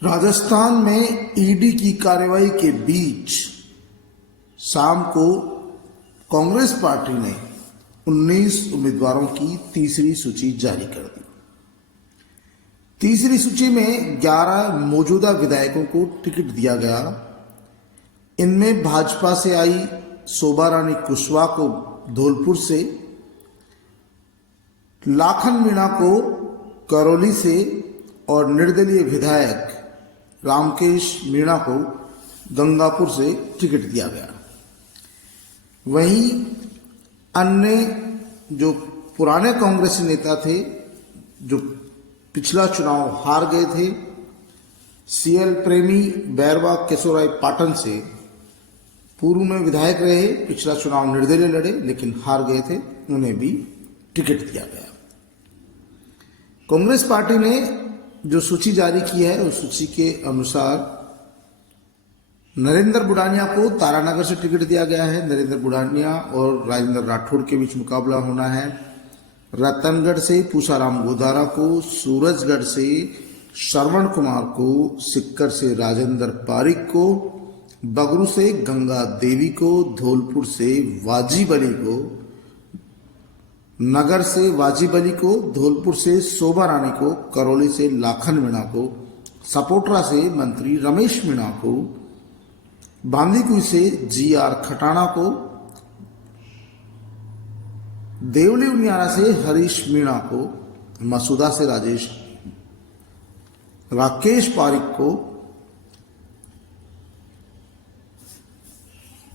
राजस्थान में ईडी की कार्रवाई के बीच शाम को कांग्रेस पार्टी ने 19 उम्मीदवारों की तीसरी सूची जारी कर दी। तीसरी सूची में 11 मौजूदा विधायकों को टिकट दिया गया। इनमें भाजपा से आई शोभा रानी कुशवाहा को धौलपुर से, लाखन मीणा को करौली से और निर्दलीय विधायक रामकेश मीणा को गंगापुर से टिकट दिया गया। वहीं अन्य जो पुराने कांग्रेसी नेता थे, जो पिछला चुनाव हार गए थे, सीएल प्रेमी बैरवा केशोराय पाटन से पूर्व में विधायक रहे, पिछला चुनाव निर्दलीय लड़े लेकिन हार गए थे, उन्हें भी टिकट दिया गया। कांग्रेस पार्टी ने जो सूची जारी की है उस सूची के अनुसार नरेंद्र बुढ़ानिया को तारानगर से टिकट दिया गया है। नरेंद्र बुढ़ानिया और राजेंद्र राठौड़ के बीच मुकाबला होना है। रतनगढ़ से पूषाराम गोदारा को, सूरजगढ़ से श्रवण कुमार को, सिक्कर से राजेंद्र पारिक को, बगरू से गंगा देवी को, धौलपुर से वाजिब अली को, नगर से वाजिब अली को, धौलपुर से शोभा रानी को, करौली से लाखन मीणा को, सपोटरा से मंत्री रमेश मीणा को, बांदीकुई से जीआर खटाना को, देवली उनियारा से हरीश मीणा को, मसूदा से राकेश पारिक को,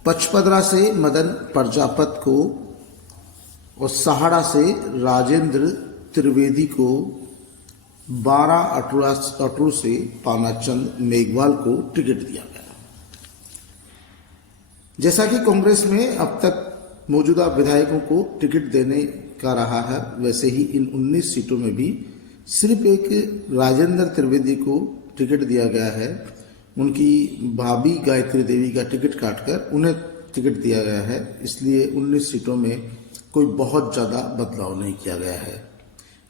पचपदरा से मदन प्रजापत को और सहाड़ा से राजेंद्र त्रिवेदी को, 12 अटूर से पानाचंद मेघवाल को टिकट दिया गया। जैसा कि कांग्रेस में अब तक मौजूदा विधायकों को टिकट देने का रहा है, वैसे ही इन 19 सीटों में भी सिर्फ एक राजेंद्र त्रिवेदी को टिकट दिया गया है। उनकी भाभी गायत्री देवी का टिकट काटकर उन्हें टिकट दिया गया है, इसलिए 19 सीटों में कोई बहुत ज़्यादा बदलाव नहीं किया गया है।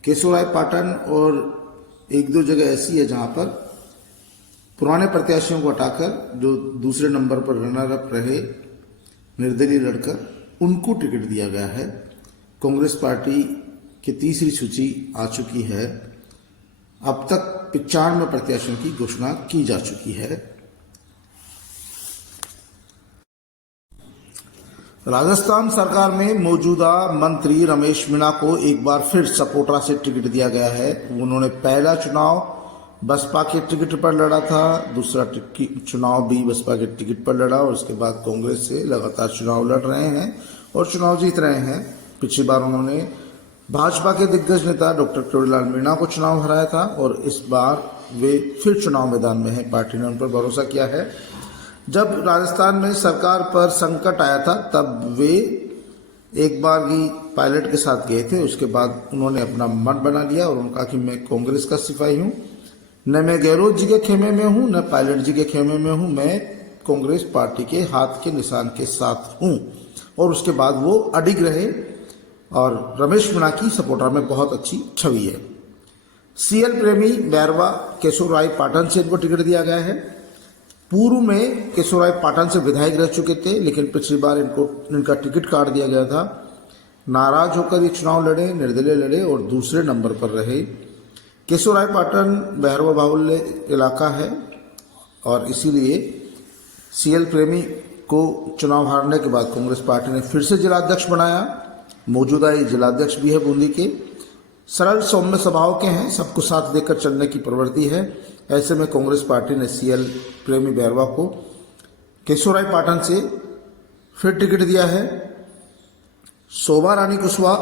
केशोराय पाटन और एक दो जगह ऐसी है जहां पर पुराने प्रत्याशियों को हटाकर जो दूसरे नंबर पर रनर अप रहे निर्दलीय लड़कर, उनको टिकट दिया गया है। कांग्रेस पार्टी की तीसरी सूची आ चुकी है। अब तक 95 प्रत्याशियों की घोषणा की जा चुकी है। राजस्थान सरकार में मौजूदा मंत्री रमेश मीणा को एक बार फिर सपोटरा से टिकट दिया गया है। उन्होंने पहला चुनाव बसपा के टिकट पर लड़ा था, दूसरा चुनाव भी बसपा के टिकट पर लड़ा और उसके बाद कांग्रेस से लगातार चुनाव लड़ रहे हैं और चुनाव जीत रहे हैं। पिछली बार उन्होंने भाजपा के दिग्गज नेता डॉक्टर किरोड़ीलाल मीणा को चुनाव हराया था और इस बार वे फिर चुनाव मैदान में हैं। पार्टी ने उन पर भरोसा किया है। जब राजस्थान में सरकार पर संकट आया था तब वे एक बार ही पायलट के साथ गए थे। उसके बाद उन्होंने अपना मन बना लिया और उन्होंने कहा कि मैं कांग्रेस का सिपाही हूं, न मैं गहलोत जी के खेमे में हूं, न पायलट जी के खेमे में हूं, मैं कांग्रेस पार्टी के हाथ के निशान के साथ हूं। और उसके बाद वो अडिग रहे और रमेश मीणा की सपोटरा में बहुत अच्छी छवि है। सीएल प्रेमी बैरवा केशोराय पाटन से इनको टिकट दिया गया है। पूर्व में केशोराय पाटन से विधायक रह चुके थे लेकिन पिछली बार इनका टिकट काट दिया गया था। नाराज होकर ये चुनाव लड़े, निर्दलीय लड़े और दूसरे नंबर पर रहे। केशोराय पाटन भैरवा बाहुल्य इलाका है और इसीलिए सीएल प्रेमी को चुनाव हारने के बाद कांग्रेस पार्टी ने फिर से जिलाध्यक्ष बनाया। मौजूदा ये जिलाध्यक्ष भी है बूंदी के। सरल सौम्य स्वभाव के हैं, सबको साथ देकर चलने की प्रवृत्ति है। ऐसे में कांग्रेस पार्टी ने सीएल प्रेमी बैरवा को केशोराय पाटन से फिर टिकट दिया है। शोभा रानी कुशवाहा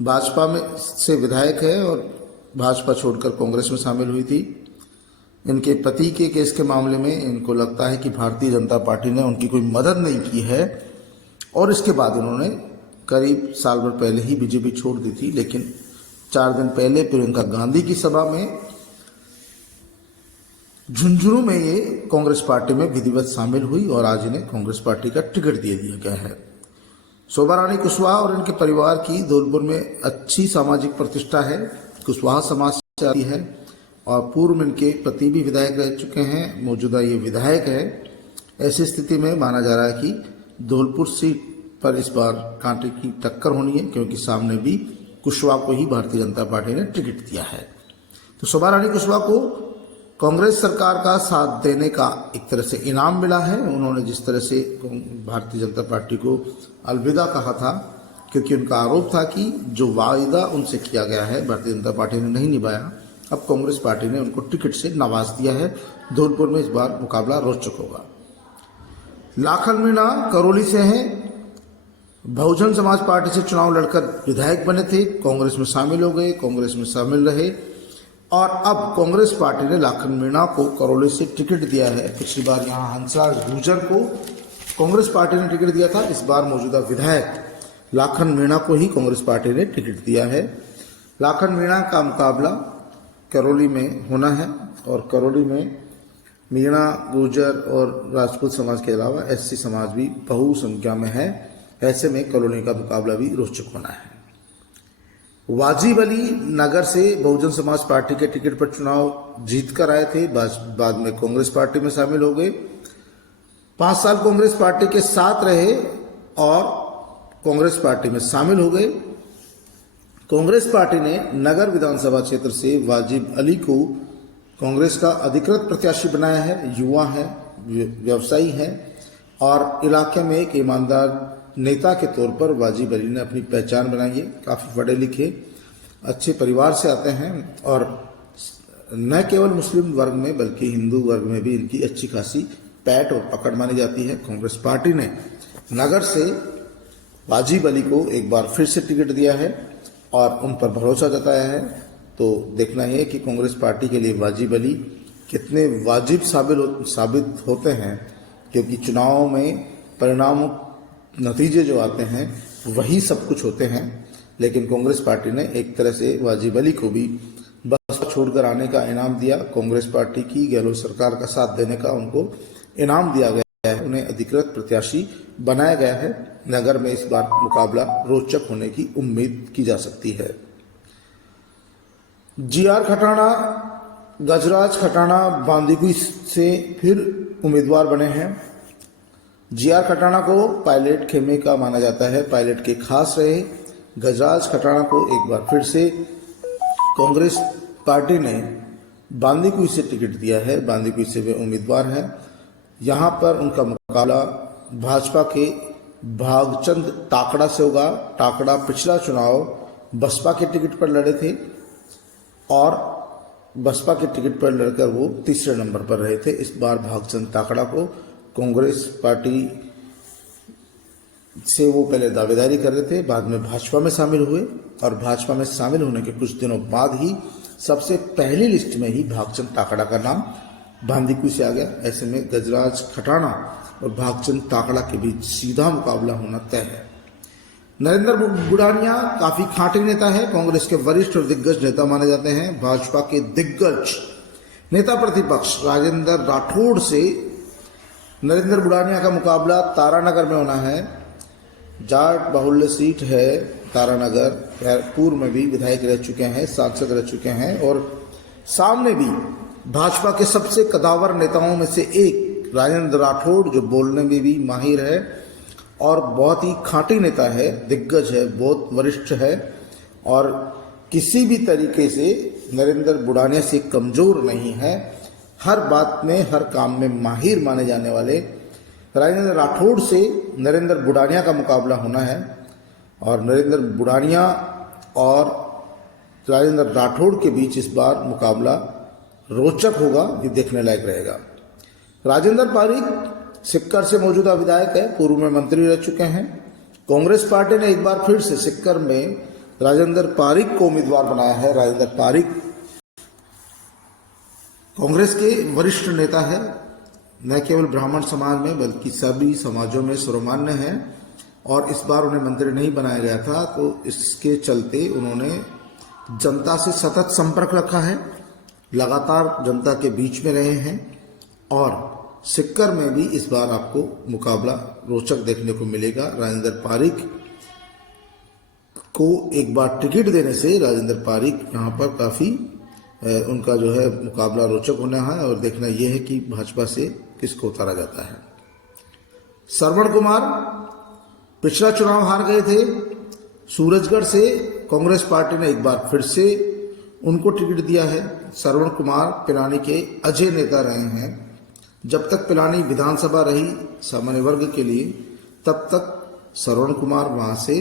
भाजपा में से विधायक है और भाजपा छोड़कर कांग्रेस में शामिल हुई थी। इनके पति के केस के मामले में इनको लगता है कि भारतीय जनता पार्टी ने उनकी कोई मदद नहीं की है और इसके बाद उन्होंने करीब साल भर पहले ही बीजेपी छोड़ दी थी। लेकिन 4 दिन पहले प्रियंका गांधी की सभा में झुंझुनू में ये कांग्रेस पार्टी में विधिवत शामिल हुई और आज इन्हें कांग्रेस पार्टी का टिकट दे दिया गया है। शोभा रानी कुशवाहा और इनके परिवार की धौलपुर में अच्छी सामाजिक प्रतिष्ठा है। कुशवाहा समाज से आती है। और पूर्व में इनके पति भी विधायक रह चुके हैं, मौजूदा ये विधायक है। ऐसी स्थिति में माना जा रहा है कि धौलपुर सीट पर इस बार कांटे की टक्कर होनी है, क्योंकि सामने भी कुशवाहा को ही भारतीय जनता पार्टी ने टिकट दिया है। तो शोभा रानी कुशवाहा को कांग्रेस सरकार का साथ देने का एक तरह से इनाम मिला है। उन्होंने जिस तरह से भारतीय जनता पार्टी को अलविदा कहा था, क्योंकि उनका आरोप था कि जो वायदा उनसे किया गया है भारतीय जनता पार्टी ने नहीं निभाया, अब कांग्रेस पार्टी ने उनको टिकट से नवाज दिया है। धौलपुर में इस बार मुकाबला रोचक होगा। लाखन मीणा करौली से हैं, बहुजन समाज पार्टी से चुनाव लड़कर विधायक बने थे, कांग्रेस में शामिल हो गए, कांग्रेस में शामिल रहे और अब कांग्रेस पार्टी ने लाखन मीणा को करौली से टिकट दिया है। पिछली बार यहां हंसराज गुर्जर को कांग्रेस पार्टी ने टिकट दिया था, इस बार मौजूदा विधायक लाखन मीणा को ही कांग्रेस पार्टी ने टिकट दिया है। लाखन मीणा का मुकाबला करौली में होना है और करौली में मीणा, गुर्जर और राजपूत समाज के अलावा एससी समाज भी बहुसंख्या में है। ऐसे में कॉलोनी का मुकाबला भी रोचक होना है। वाजिब अली नगर से बहुजन समाज पार्टी के टिकट पर चुनाव जीत कर आए थे, बाद में कांग्रेस पार्टी में शामिल हो गए। 5 साल कांग्रेस पार्टी के साथ रहे और कांग्रेस पार्टी में शामिल हो गए। कांग्रेस पार्टी ने नगर विधानसभा क्षेत्र से वाजिब अली को कांग्रेस का अधिकृत प्रत्याशी बनाया है। युवा है, व्यवसायी है और इलाके में एक ईमानदार नेता के तौर पर वाजिब अली ने अपनी पहचान बनाई है। काफ़ी पढ़े लिखे अच्छे परिवार से आते हैं और न केवल मुस्लिम वर्ग में बल्कि हिंदू वर्ग में भी इनकी अच्छी खासी पैठ और पकड़ मानी जाती है। कांग्रेस पार्टी ने नगर से वाजिब अली को एक बार फिर से टिकट दिया है और उन पर भरोसा जताया है। तो देखना है कि कांग्रेस पार्टी के लिए वाजिब अली कितने वाजिब साबित होते हैं, क्योंकि चुनाव में परिणाम नतीजे जो आते हैं वही सब कुछ होते हैं। लेकिन कांग्रेस पार्टी ने एक तरह से वाजिब अली को भी बस छोड़कर आने का इनाम दिया। कांग्रेस पार्टी की गहलोत सरकार का साथ देने का उनको इनाम दिया गया है। उन्हें अधिकृत प्रत्याशी बनाया गया है। नगर में इस बार मुकाबला रोचक होने की उम्मीद की जा सकती है। जीआर खटाना, गजराज खटाना बांदीकुई से फिर उम्मीदवार बने हैं। जीआर खटाना को पायलट खेमे का माना जाता है, पायलट के खास रहे। गजराज खटाना को एक बार फिर से कांग्रेस पार्टी ने बांदीकुई से टिकट दिया है। बांदीकुई से वे उम्मीदवार हैं। यहां पर उनका मुकाबला भाजपा के भागचंद ताकड़ा से होगा। ताकड़ा पिछला चुनाव बसपा के टिकट पर लड़े थे और बसपा के टिकट पर लड़कर वो तीसरे नंबर पर रहे थे। इस बार भागचंद ताकड़ा को कांग्रेस पार्टी से वो पहले दावेदारी कर रहे थे, बाद में भाजपा में शामिल हुए और भाजपा में शामिल होने के कुछ दिनों बाद ही सबसे पहली लिस्ट में ही भागचंद ताकड़ा का नाम बांदीकुई से आ गया। ऐसे में गजराज खटाना और भागचंद ताकड़ा के बीच सीधा मुकाबला होना तय है। नरेंद्र बुढ़ानिया काफी खांटे नेता है, कांग्रेस के वरिष्ठ और दिग्गज नेता माने जाते हैं। भाजपा के दिग्गज नेता प्रतिपक्ष राजेंद्र राठौड़ से नरेंद्र बुढ़ानिया का मुकाबला तारानगर में होना है। जाट बाहुल्य सीट है तारानगर। पूर्व में भी विधायक रह चुके हैं, सांसद रह चुके हैं और सामने भी भाजपा के सबसे कदावर नेताओं में से एक राजेंद्र राठौड़, जो बोलने में भी माहिर है और बहुत ही खांटी नेता है, दिग्गज है, बहुत वरिष्ठ है और किसी भी तरीके से नरेंद्र बुढ़ानिया से कमजोर नहीं है। हर बात में, हर काम में माहिर माने जाने वाले राजेंद्र राठौड़ से नरेंद्र बुढ़ानिया का मुकाबला होना है और नरेंद्र बुढ़ानिया और राजेंद्र राठौड़ के बीच इस बार मुकाबला रोचक होगा, ये देखने लायक रहेगा। राजेंद्र पारीक सिक्कर से मौजूदा विधायक है, पूर्व में मंत्री रह चुके हैं। कांग्रेस पार्टी ने एक बार फिर से सिक्कर में राजेंद्र पारीक को उम्मीदवार बनाया है। राजेंद्र पारीक कांग्रेस के वरिष्ठ नेता है, न केवल ब्राह्मण समाज में बल्कि सभी समाजों में सर्वमान्य है और इस बार उन्हें मंत्री नहीं बनाया गया था, तो इसके चलते उन्होंने जनता से सतत संपर्क रखा है, लगातार जनता के बीच में रहे हैं और सिक्कर में भी इस बार आपको मुकाबला रोचक देखने को मिलेगा। राजेंद्र पारीक को एक बार टिकट देने से राजेंद्र पारीक यहाँ पर काफ़ी उनका जो है मुकाबला रोचक होना है और देखना यह है कि भाजपा से किसको उतारा जाता है। श्रवण कुमार पिछला चुनाव हार गए थे। सूरजगढ़ से कांग्रेस पार्टी ने एक बार फिर से उनको टिकट दिया है। श्रवण कुमार पिलानी के अजय नेता रहे हैं। जब तक पिलानी विधानसभा रही सामान्य वर्ग के लिए, तब तक श्रवण कुमार वहां से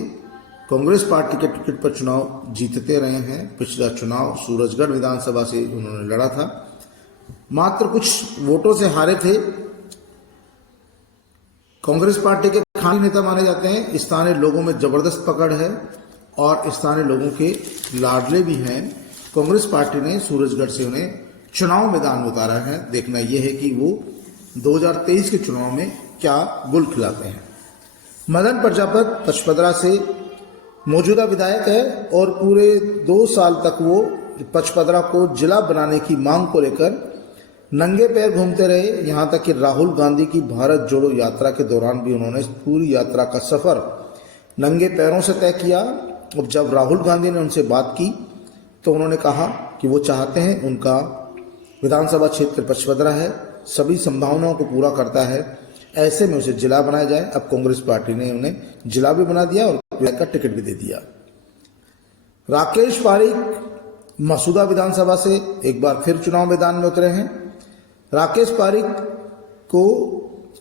कांग्रेस पार्टी के टिकट पर चुनाव जीतते रहे हैं। पिछला चुनाव सूरजगढ़ विधानसभा से उन्होंने लड़ा था, मात्र कुछ वोटों से हारे थे। कांग्रेस पार्टी के खानी नेता माने जाते हैं। स्थानीय लोगों में जबरदस्त पकड़ है और स्थानीय लोगों के लाडले भी हैं। कांग्रेस पार्टी ने सूरजगढ़ से उन्हें चुनाव मैदान में उतारा है। देखना यह है कि वो 2023 के चुनाव में क्या गुल खिलाते हैं। मदन प्रजापत पचपदरा से मौजूदा विधायक है और पूरे 2 साल तक वो पचपदरा को जिला बनाने की मांग को लेकर नंगे पैर घूमते रहे। यहां तक कि राहुल गांधी की भारत जोड़ो यात्रा के दौरान भी उन्होंने पूरी यात्रा का सफर नंगे पैरों से तय किया। अब जब राहुल गांधी ने उनसे बात की तो उन्होंने कहा कि वो चाहते हैं, उनका विधानसभा क्षेत्र पचपदरा है, सभी संभावनाओं को पूरा करता है, ऐसे में उसे जिला बनाया जाए। अब कांग्रेस पार्टी ने उन्हें जिला भी बना दिया और विधायक का टिकट भी दे दिया। राकेश पारिक मसूदा विधानसभा से एक बार फिर चुनाव मैदान में उतरे हैं। राकेश पारिक को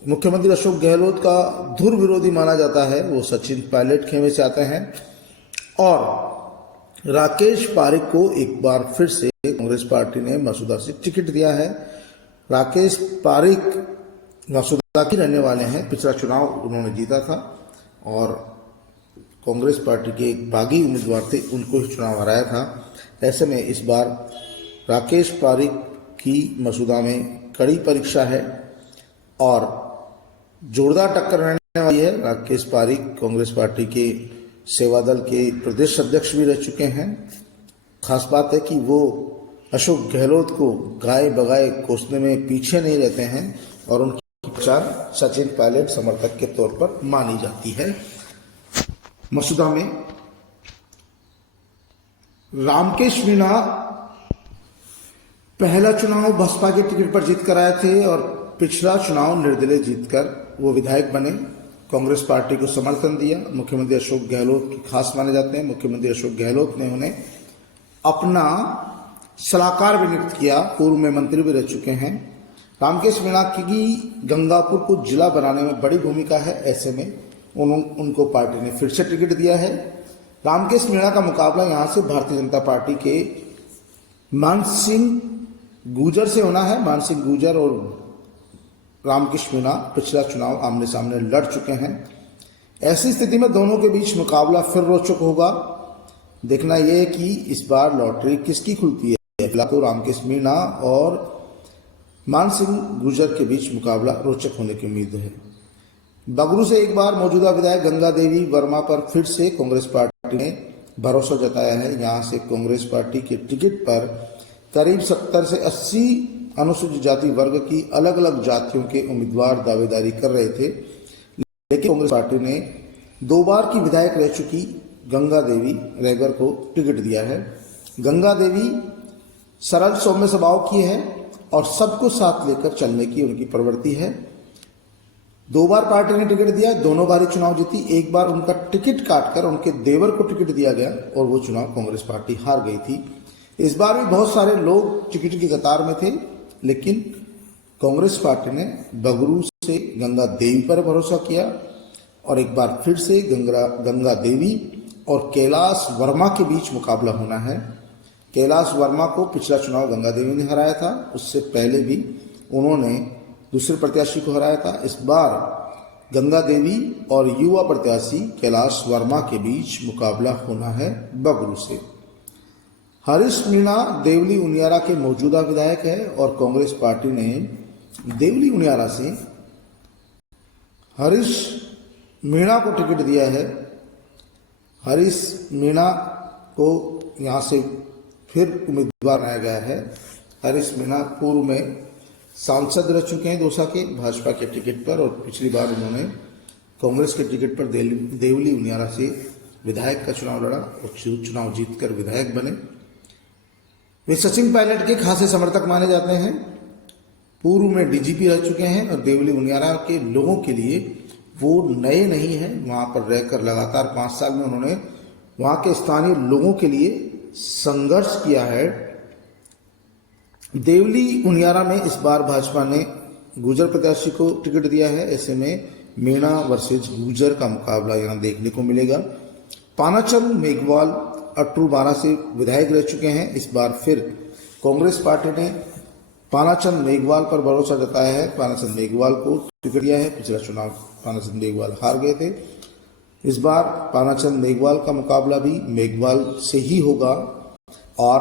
मुख्यमंत्री अशोक गहलोत का धुर विरोधी माना जाता है। वो सचिन पायलट खेमे से आते हैं और राकेश पारिक को एक बार फिर से कांग्रेस पार्टी ने मसूदा से टिकट दिया है। राकेश पारिक मसूदा के रहने वाले हैं। पिछला चुनाव उन्होंने जीता था और कांग्रेस पार्टी के एक बागी उम्मीदवार थे, उनको ही चुनाव हराया था। ऐसे में इस बार राकेश पारिक की मसूदा में कड़ी परीक्षा है और जोरदार टक्कर रहने वाली है। राकेश पारिक कांग्रेस पार्टी के सेवा दल के प्रदेश अध्यक्ष भी रह चुके हैं। खास बात है कि वो अशोक गहलोत को गाय बगाए कोसने में पीछे नहीं रहते हैं और उनकी पहचान सचिन पायलट समर्थक के तौर पर मानी जाती है। मसूदा में रामकेश मीणा पहला चुनाव बसपा के टिकट पर जीत कर आए थे और पिछला चुनाव निर्दलीय जीतकर वो विधायक बने। कांग्रेस पार्टी को समर्थन दिया। मुख्यमंत्री अशोक गहलोत के खास माने जाते हैं। मुख्यमंत्री अशोक गहलोत ने उन्हें अपना सलाहकार भी नियुक्त किया। पूर्व में मंत्री भी रह चुके हैं। रामकेश मीणा की गंगापुर को जिला बनाने में बड़ी भूमिका है। ऐसे में उनको पार्टी ने फिर से टिकट दिया है। रामकेश मीणा का मुकाबला यहां से भारतीय जनता पार्टी के मानसिंह गुर्जर से होना है। मानसिंह गुर्जर और रामकेश मीणा पिछला चुनाव आमने सामने लड़ चुके हैं। ऐसी स्थिति में दोनों के बीच मुकाबला फिर रोचक होगा। देखना यह है कि इस बार लॉटरी किसकी खुलती है। फिलहाल तो रामकेश मीणा और मानसिंह गुर्जर के बीच मुकाबला रोचक होने की उम्मीद है। बगरू से एक बार मौजूदा विधायक गंगा देवी वर्मा पर फिर से कांग्रेस पार्टी ने भरोसा जताया है। यहां से कांग्रेस पार्टी के टिकट पर करीब 70 से 80 अनुसूचित जाति वर्ग की अलग अलग जातियों के उम्मीदवार दावेदारी कर रहे थे, लेकिन कांग्रेस पार्टी ने 2 बार की विधायक रह चुकी गंगा देवी रेगर को टिकट दिया है। गंगा देवी सरल सौम्य स्वभाव की है और सबको साथ लेकर चलने की उनकी प्रवृत्ति है। 2 बार पार्टी ने टिकट दिया, दोनों बार चुनाव जीती। एक बार उनका टिकट काटकर उनके देवर को टिकट दिया गया और वो चुनाव कांग्रेस पार्टी हार गई थी। इस बार भी बहुत सारे लोग टिकट की कतार में थे, लेकिन कांग्रेस पार्टी ने बगरू से गंगा देवी पर भरोसा किया और एक बार फिर से गंगा देवी और कैलाश वर्मा के बीच मुकाबला होना है। कैलाश वर्मा को पिछला चुनाव गंगा देवी ने हराया था, उससे पहले भी उन्होंने दूसरे प्रत्याशी को हराया था। इस बार गंगा देवी और युवा प्रत्याशी कैलाश वर्मा के बीच मुकाबला होना है बगरू से। हरीश मीणा देवली उनियारा के मौजूदा विधायक है और कांग्रेस पार्टी ने देवली उनियारा से हरीश मीणा को टिकट दिया है। हरीश मीणा को यहां से फिर उम्मीदवार बनाया गया है। हरीश मीणा पूर्व में सांसद रह चुके हैं दौसा के भाजपा के टिकट पर और पिछली बार उन्होंने कांग्रेस के टिकट पर देवली उनियारा से विधायक का चुनाव लड़ा और चुनाव जीतकर विधायक बने। वे सचिन पायलट के खासे समर्थक माने जाते हैं। पूर्व में डीजीपी रह चुके हैं और देवली उनियारा के लोगों के लिए वो नए नहीं हैं। वहां पर रहकर लगातार 5 साल में उन्होंने वहां के स्थानीय लोगों के लिए संघर्ष किया है। देवली उनियारा में इस बार भाजपा ने गुर्जर प्रत्याशी को टिकट दिया है। ऐसे में मीणा वर्सेज गुर्जर का मुकाबला यहां देखने को मिलेगा। पानाचंद मेघवाल अटरू से विधायक रह चुके हैं। इस बार फिर कांग्रेस पार्टी ने पानाचंद मेघवाल पर भरोसा जताया है। पानाचंद मेघवाल को टिकट दिया है। पिछला चुनाव पानाचंद मेघवाल हार गए थे। इस बार पानाचंद मेघवाल का मुकाबला भी मेघवाल से ही होगा और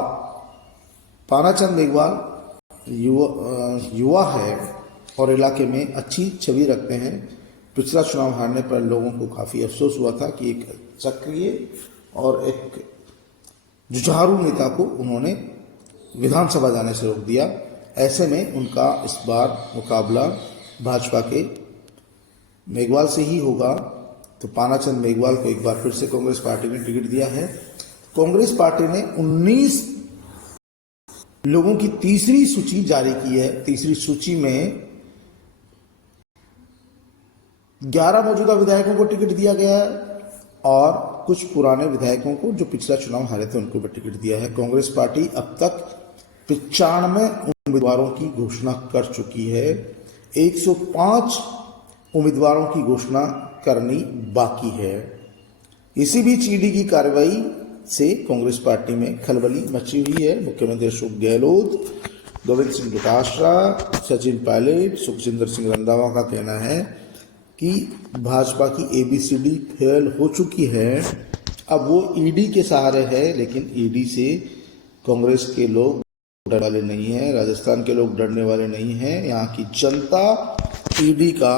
पानाचंद मेघवाल युवा है और इलाके में अच्छी छवि रखते हैं। पिछला चुनाव हारने पर लोगों को काफी अफसोस हुआ था कि एक सक्रिय और एक जुझारू नेता को उन्होंने विधानसभा जाने से रोक दिया। ऐसे में उनका इस बार मुकाबला भाजपा के मेघवाल से ही होगा। तो पानाचंद मेघवाल को एक बार फिर से कांग्रेस पार्टी ने टिकट दिया है। कांग्रेस पार्टी ने 19 लोगों की तीसरी सूची जारी की है। तीसरी सूची में 11 मौजूदा विधायकों को टिकट दिया गया है और कुछ पुराने विधायकों को जो पिछला चुनाव हारे थे उनको भी टिकट दिया है। कांग्रेस पार्टी अब तक 95 उम्मीदवारों की घोषणा कर चुकी है। 105 उम्मीदवारों की घोषणा करनी बाकी है। इसी बीच ईडी की कार्रवाई से कांग्रेस पार्टी में खलबली मची हुई है। मुख्यमंत्री अशोक गहलोत, गोविंद सिंह डोटासरा, सचिन पायलट, सुखजिंदर सिंह रंधावा का कहना है कि भाजपा की ABCD फेल हो चुकी है। अब वो ईडी के सहारे है, लेकिन ईडी से कांग्रेस के लोग डरने वाले नहीं हैं, राजस्थान के लोग डरने वाले नहीं हैं। यहाँ की जनता ईडी का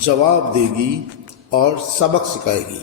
जवाब देगी और सबक सिखाएगी।